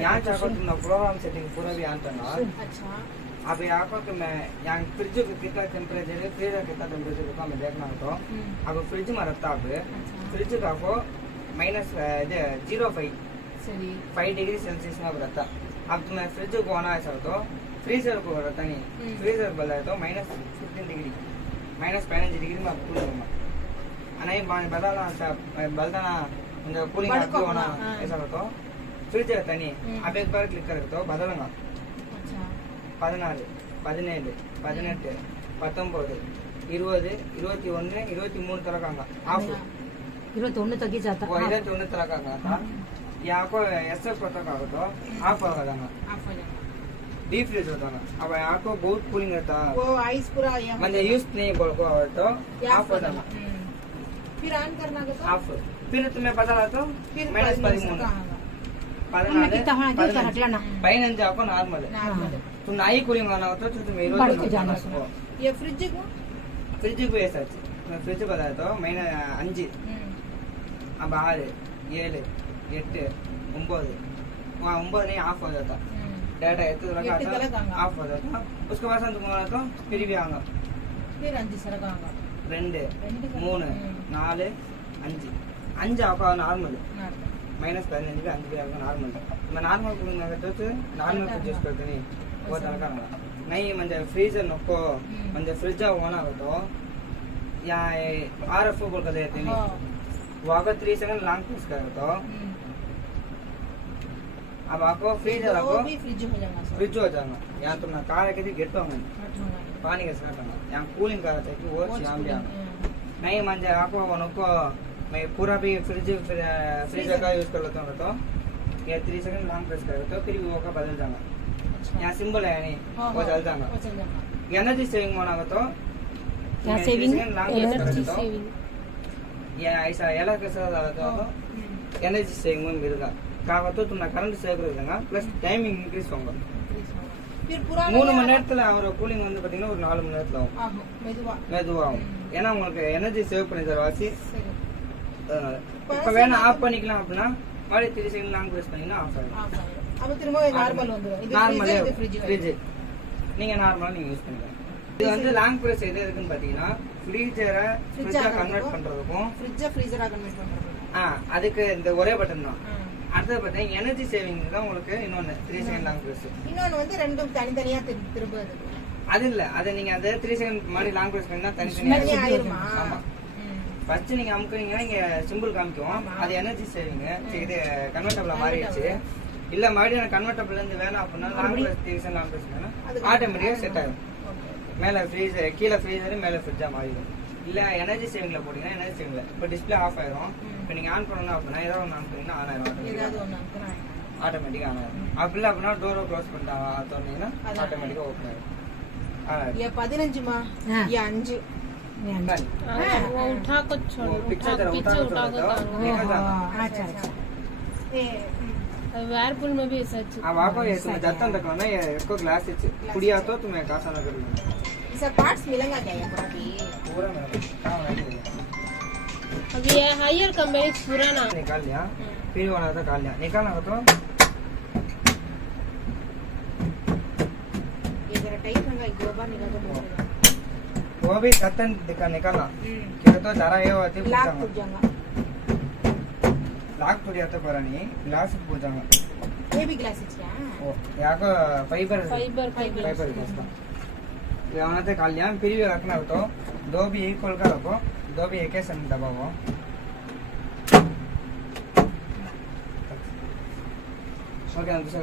यहाँ चाको तुम programme setting पूरा भी आन करना। अच्छा। अब यहाँ को तो मैं यहाँ फ्रिज को कितना टेम्परेचर है, फ्रीजर कितना टेम्परेचर होगा मैं देखना तो अब फ्रिज में रखता अब फ्रिज का को -05 डिग्री सेल्सियस में रहता। अब तुम्हें फ्रिज को ऑन आया तो फ्रीजर को रहता नहीं, फ्रीजर बोला तो -15 डिग्री -15 डिग्री में कूल होगा। नहीं बदलना बदलना कूलिंग आपको होना ऐसा तो फ्रिज रहता नहीं। अब एक बार क्लिक करें तो बदलूंगा 14 17 18 19 20 21 23 तरह का ऑफ 21 तक ही जाता 21 तरह का था। यहाँ को SF तक आगो ऑफ हो जाएगा, डीप फ्रीज होता है। अब यहाँ को बहुत कूलिंग रहता वो आइस पूरा मतलब यूज नहीं बोल को तो ऑफ हो जाएगा। फिर ऑन करना तो ऑफ फिर तुम्हें पता रहा तो -13 15 जाको नॉर्मल तुम नाई कूलिंग आना होता तो तुम ये फ्रिज को ऐसा फ्रिज बताया तो -5 अब 6 7 8 9 वहाँ 9 नहीं ऑफ हो जाता, डाटा ऑफ हो जाता। उसके बाद तुम्हारा तो फिर भी आऊंगा फिर 5 सरका 2 3 4 5 आपका नॉर्मल -15 भी 5 भी आपका नॉर्मल। मैं नॉर्मल कूलिंग तो नॉर्मल को यूज करते नहीं वो तरह का नहीं। म्हणजे फ्रीजर नको म्हणजे फ्रिज ऑन आगो यहाँ RF बोल कर देते नहीं वो अगर 3 सेकंड लॉन्ग प्रेस करो तो अब आपको फ्रीजर आपको फ्रिज हो जाएगा। यहाँ तुमने कार के गेट होंगे पानी के साथ यहाँ कूलिंग कर रहे कि वो शाम भी नहीं म्हणजे आपको नको मैं पूरा भी फ्रीजर का यूज कर लेता हूँ तो ये 3 सेकंड लॉन्ग प्रेस करो तो फिर वो का बदल जाएगा। यहाँ सिंबल है नहीं वो जल जाएगा। एनर्जी सेविंग होना तो ऐसा एला कैसा एनर्जी सेविंग में मिलेगा तो तुमने करंट सेव कर प्लस टाइमिंग इंक्रीज होगा। 3 மணி நேரத்துல அவரோட கூலிங் வந்து பாத்தீங்கன்னா ஒரு 4 மணி நேரத்துல ஆகும் மெதுவாகும்। ஏன்னா உங்களுக்கு எனர்ஜி சேவ் பண்ணி தர வாசி இப்ப வேணா ஆஃப் பண்ணிக்கலாம் அப்படின்னா மறுபடியும் 3 செகண்ட் லாங் பிரஸ் பண்ணீங்கன்னா ஆஃப் ஆயிடும்। அப்ப திரும்ப நார்மல் வந்துரும்। இது ஃப்ரிட்ஜ் நீங்க நார்மலா நீங்க யூஸ் பண்ணிக்கலாம்। இது வந்து லாங் பிரஸ் எது இருக்குன்னு பாத்தீங்கன்னா ஃப்ரீஜரை ஃப்ரிட்ஜா கன்வர்ட் பண்றதுக்கும் ஃப்ரீசரா கன்வர்ட் பண்றதுக்கும் அதுக்கு இந்த ஒரே பட்டன் தான்। அடுத்து பாத்தீங்கன்னா எனர்ஜி சேவிங் தான் உங்களுக்கு இன்னொன்னு 3 செகண்ட் லாங் பிரஸ் இன்னொன்னு வந்து ரெண்டும் தனித்தனியா திரும்ப அது இல்ல அது நீங்க அது 3 செகண்ட் மாதிரி லாங் பிரஸ் பண்ணா தனித்தனியா ஆயிருமா? ஆமா ஃபர்ஸ்ட் நீங்க அமுக்குறீங்கன்னா இங்க சிம்பிள் காமிக்கும் அது எனர்ஜி சேவிங் இது கன்வர்ட்டபிளா மாறிடுச்சு இல்ல மறுபடியும் நான் கன்வர்ட்டபிள்ல இருந்து வேணும் அப்படின்னா long press 3 second long press பண்ணா ஆட்டோமேட்டிக்கா செட் ஆகும்। மேல ஃப்ரீசர் கீழே ஃப்ரீசர் மேல ஃப்ரிட்ஜா மாறிடும்। இல்ல எனர்ஜி சேவிங்ல போட்டீங்கன்னா எனர்ஜி சேவிங்ல இப்ப டிஸ்ப்ளே ஆஃப் ஆயிரும்। இப்ப நீங்க ஆன் பண்ணனும் அப்படின்னா ஏதாவது ஒன்னு ஆன் பண்ணீங்கன்னா ஆன் ஆயிரும், ஆட்டோமேட்டிக்கா ஆன் ஆயிரும்। அப்படி இல்ல அப்படின்னா டோரை க்ளோஸ் பண்ணிட்டா தோணுனீங்கன்னா ஆட்டோமேட்டிக்கா ஓபன் ஆயிரும்। ये 15 मा ये 5 वो उठा को छोड़ो पीछे उठा को अच्छा अच्छा ये व्हर्लपूल में भी सच अब आपको ये तुम्हें जतन रखना ना ये इसको ग्लास से कुड़िया तो तुम्हें कासा ना करना इसका पार्ट्स मिलेगा क्या ये पूरा मेरा काम है। अब ये हायर कंपनी पूरा ना निकाल लिया फिर वाला था निकाल लिया निकालना तो ये जरा टाइट होगा गोबर निकाल दो वो भी जतन निकालना क्या तो जरा ये होती है लाख टूट जाएगा लाख टूट जाता पर नहीं ग्लास टूट जाएगा। ये भी ग्लास है क्या ओ यहाँ का फाइबर फाइबर यहाँ से काल लिया फिर भी रखना तो 2 भी इक्वल का रखो 2 भी एक ही संग दबाओ ओके दूसरा